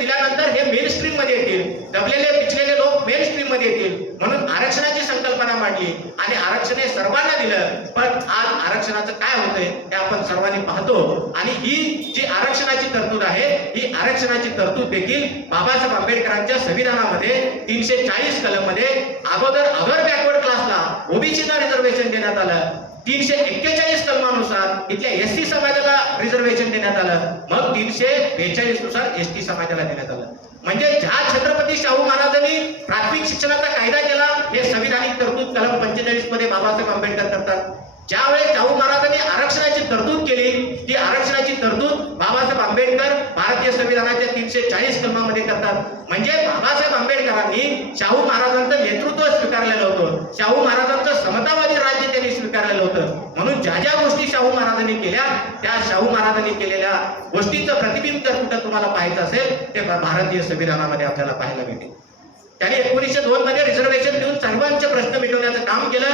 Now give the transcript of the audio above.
दिल्यानंतर हे main stream मध्ये येतील, दबलेले पिचलेले लोक मेन स्ट्रीम मध्ये येतील, म्हणून आरक्षणाची संकल्पना मांडली आणि आरक्षण हे सर्वांना दिलं. पण आज आरक्षणाचं काय होतंय हे आपण सर्वांनी पाहतो. आणि ही जी आरक्षणाची तरतूद आहे, ही आरक्षणाची तरतूद देखील बाबासाहेब आंबेडकरांच्या संविधानामध्ये 340 कलम मध्ये अगोदर अदर बॅकवर्ड क्लासला ओबीसीला रिझर्वेशन देण्यात आलं. 341 कलमानुसार इथल्या एसटी समाजाला रिझर्वेशन देण्यात आलं. मग 342 नुसार एसटी समाजाला देण्यात आलं. म्हणजे ज्या छत्रपती शाहू महाराजांनी प्राथमिक शिक्षणाचा कायदा केला, हे संविधानिक तरतूद कलम 45 मध्ये बाबासाहेब आंबेडकर करतात. ज्यावेळेस शाहू महाराजांनी आरक्षणाची तरतूद केली, ती आरक्षणाची तरतूद बाबासाहेब आंबेडकर भारतीय संविधानाच्या 340 कलमामध्ये करतात. म्हणजे बाबासाहेब आंबेडकरांनी शाहू महाराजांचं नेतृत्व स्वीकारलेलं होतं, शाहू महाराजांचं समतावादी राज्य त्यांनी स्वीकारलेलं होतं. म्हणून ज्या ज्या गोष्टी शाहू महाराजांनी केल्या, त्या शाहू महाराजांनी केलेल्या गोष्टींचं प्रतिबिंब जर कुठं तुम्हाला पाहायचं असेल, ते भारतीय संविधानामध्ये आपल्याला पाहायला मिळते. त्यांनी 1902 मध्ये रिझर्वेशन देऊन सर्वांचे प्रश्न मिटवण्याचं काम केलं.